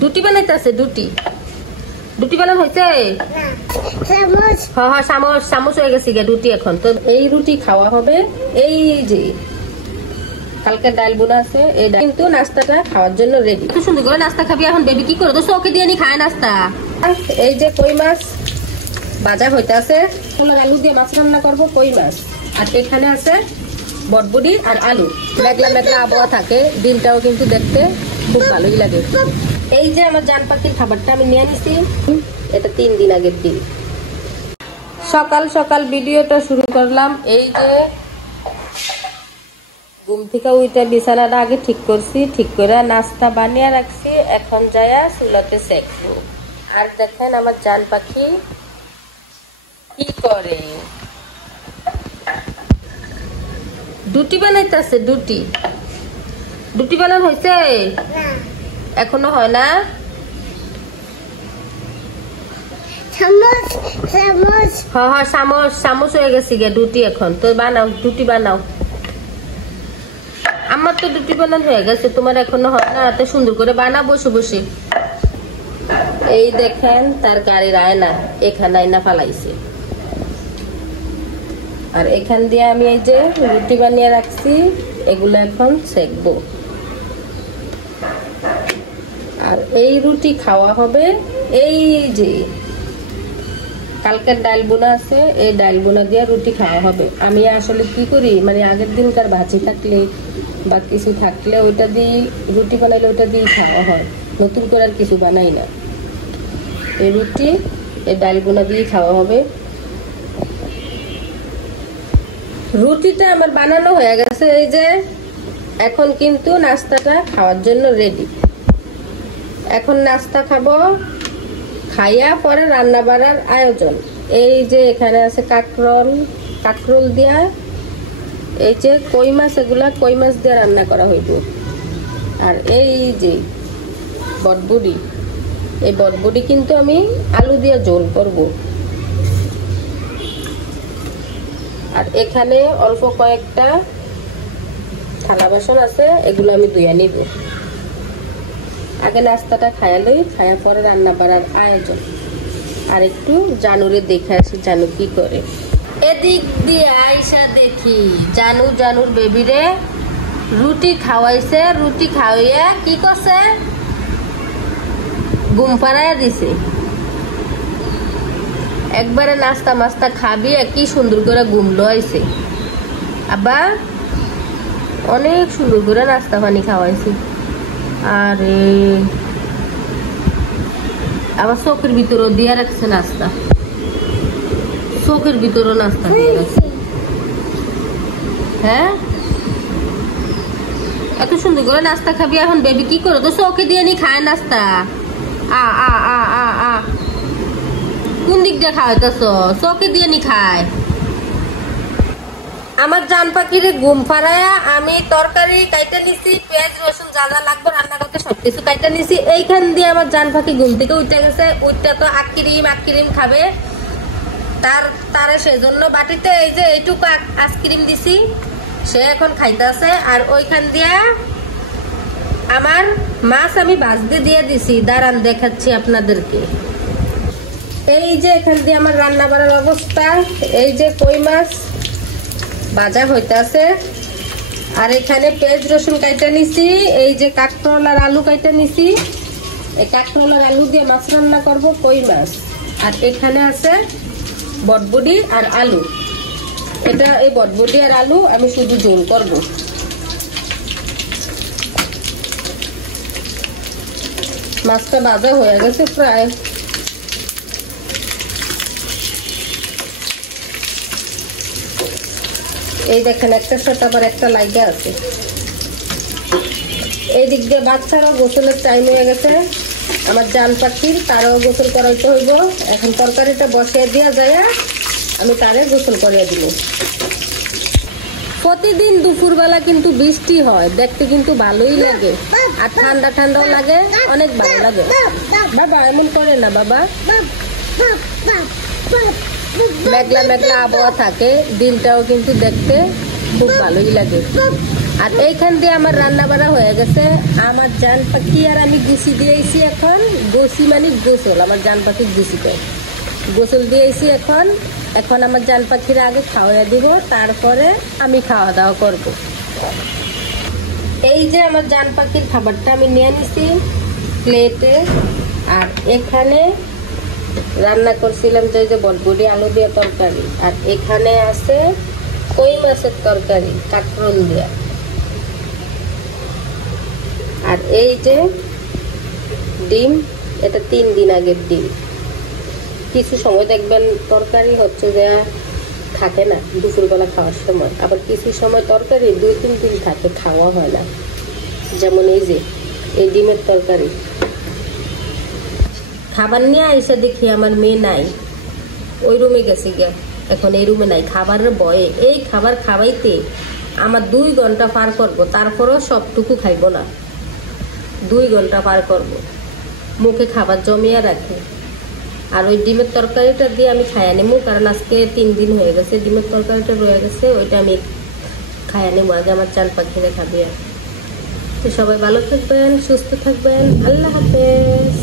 দুটি বানাইতেছে দুটি দুটি বানানো হয়েছে হ্যাঁ চামচ চামচ হয়ে গেছে গে রুটি এখন তো এই রুটি খাওয়া হবে এই যে কালকে ডাল বোনা আছে এই কিন্তু নাস্তাটা খাওয়ার জন্য রেডি এত সুন্দর করে নাস্তা খাবি এখন বেবি কি করে তো চোখে দিয়ে নি খায় নাস্তা এই যে কই মাছ ভাজা হইতে আছে আলু দিয়ে মাছ রান্না করবো কই মাছ আর এখানে আছে বটবুটি আর আলু মেঘলা মেঘলা আবহাওয়া থাকে দিনটাও কিন্তু দেখতে খুব ভালোই লাগে এই যে আমার জান পাখির খাবারটা আমি নিয়ে নিছি এটা 3 দিন আগের দিন সকাল সকাল ভিডিওটা শুরু করলাম এই যে ঘুম থেকে উঠে বিছানাটা আগে ঠিক করছি ঠিক করে নাস্তা বানিয়ে রাখছি এখন যায়া চুলাতে সেকবো আর দেখেন আমার জান পাখি কি করে দুটি বানাইতেছে দুটি দুটি বানানো হয়েছে এখনো হয় না হ্যাঁ চামচ চামচ হয়ে গেছে গে দুটি এখন তো বানাও দুটি বানাও আমার তো দুটি বানানো হয়ে গেছে তোমার এখনো হয় না এত সুন্দর করে বানা বসে বসে এই দেখেন তার গাড়ির আয়না এখানে আয়না ফালাইছে আর এখান দিয়ে আমি এই যে রুটি বানিয়ে রাখছি এগুলো এখন সেকবো আর এই রুটি খাওয়া হবে এই যে কালকের ডাল বোনা আছে এই ডাল বোনা দিয়ে রুটি খাওয়া হবে আমি আসলে কি করি মানে আগের দিনকার ভাজি থাকলে বা কিছু থাকলে ওইটা দিয়ে রুটি বানাইলে ওইটা দিয়ে খাওয়া হয় নতুন করে আর কিছু বানাই না এই রুটি এই ডাল বোনা দিয়ে খাওয়া হবে রুটিটা আমার বানানো হয়ে গেছে এই যে এখন কিন্তু নাস্তাটা খাওয়ার জন্য রেডি এখন নাস্তা খাবো খাইয়া পরে রান্না বাড়ার আয়োজন এই যে এখানে আছে কাঁকরোল দিয়া এই যে কই মাছ এগুলা কই মাছ দিয়ে রান্না করা হইব আর এই যে বটবুটি এই বটবুটি কিন্তু আমি আলু দিয়ে ঝোল করব আর এখানে অল্প কয়েকটা থালা বাসন আছে এগুলো আমি ধুইয়া নিব আগে নাস্তাটা খাইয়া লই খাইয়া পরে রান্না বাড়ার আয়োজন আর একটু জানুরে দেখে আসি জানু কি করে এদিক দিয়ে আইসা দেখি জানুর বেবিরে রুটি খাওয়াইছে রুটি খাওয়াইয়া কি করছে ঘুম পাড়াইয়া দিছে একবারে নাস্তা মাস্তা খাবি কি সুন্দর করে ঘুম লইছে আবার অনেক সুন্দর করে নাস্তা পানি খাওয়াইছে আরে আবার চোখের ভিতরও দিয়ে রাখছে নাস্তা চোখের ভিতরও নাস্তা দিয়ে রাখছে হ্যাঁ এত সুন্দর করে নাস্তা খাবি এখন বেবি কি করো তো চোখে দিয়ে নি খায় নাস্তা আ আ আ আ আ কোন দিক দিয়ে খাওয়াইতেছ চোখে দিয়ে নি খায় আমার জান পাখিরে ঘুম পাড়ায়া আমি তরকারি কাইটা নিছি পেঁয়াজ রসুন যা যা লাগবে রান্না করতে সবকিছু কাইটা নিছি এইখান দিয়ে আমার জান পাখি ঘুম থেকে উঠে গেছে উঠটা তো আইসক্রিম খাবে তারে সেজন্য বাটিতে এই যে এইটুকু আইসক্রিম দিছি সে এখন খাইতেছে আর ওইখান দিয়া আমার মাছ আমি ভাজতে দিয়ে দিছি দাঁড়ান দেখাচ্ছি আপনাদেরকে এই যে এখান দিয়ে আমার রান্না বাড়ার অবস্থা এই যে কই মাছ ভাজা হইতাছে আর এখানে পেঁয়াজ রসুন কাইটা নিছি এই যে কাঁকরোল আর আলু কাইটা নিছি এই কাঁকরোল আর আলু দিয়ে মাছ রান্না করব কই মাছ আর এখানে আছে বটবুটি আর আলু এটা এই বটবুটি আর আলু আমি শুধু ঝোল করব মাছটা ভাজা হয়ে গেছে প্রায় এই দেখেন একটা সাথে আবার একটা লাইগা আছে এই দিক দিয়ে বাচ্চারাও গোসলের টাইম হয়ে গেছে আমার জান পাখির তারাও গোসল করাইতে হইব এখন তরকারিটা বসিয়ে দিয়া যায় আমি তারে গোসল করিয়ে দিব প্রতিদিন দুপুরবেলা কিন্তু বৃষ্টি হয় দেখতে কিন্তু ভালোই লাগে আর ঠান্ডা ঠান্ডাও লাগে অনেক ভালো লাগে বাবা এমন করে না বাবা মেঘলা মেঘলা আবহাওয়া থাকে দিনটাও কিন্তু দেখতে খুব ভালোই লাগে আর এইখান দিয়ে আমার রান্না বাড়া হয়ে গেছে। আমার জান পাখি আর আমি গুছি দিয়েছি এখন, গুছি মানে গোসল, আমার জান পাখি গুছিতে গোসল দিয়েছি এখন। এখন আমার জান পাখির আগে খাওয়া দিব, তারপরে আমি খাওয়া দাওয়া করব। এই যে আমার জান পাখির খাবারটা আমি নিয়ে নিছি প্লেটে। আর এখানে রান্না করছিলাম যে বটবটি আলু দিয়ে তরকারি, আর এখানে আছে কই মাছের তরকারি কাঁকরোল দিয়া। আর এই যে ডিম, এটা 3 দিন আগের ডিম। কিছু সময় দেখবেন তরকারি হচ্ছে যে থাকে না দুপুরবেলা খাওয়ার সময়, আবার কিছু সময় তরকারি 2-3 দিন থাকে, খাওয়া হয় না। যেমন এই যে এই ডিমের তরকারি। খাবার নিয়ে এসে দেখি আমার মেয়ে নাই, ওই রুমে গেছে গিয়া, এখন এই রুমে নাই। খাবারের বয়ে এই খাবার খাওয়াইতে আমার 2 ঘন্টা পার করবো, তারপরও সবটুকু খাইব না। 2 ঘন্টা পার করব, মুখে খাবার জমিয়ে রাখে। আর ওই ডিমের তরকারিটা দিয়ে আমি খাইয়া নেবো, কারণ আজকে 3 দিন হয়ে গেছে ডিমের তরকারিটা রয়ে গেছে, ওইটা আমি খাইয়া নেবো। আগে আমার জান পাখিরে খাবি। তো সবাই ভালো থাকবেন, সুস্থ থাকবেন, আল্লাহ হাফেজ।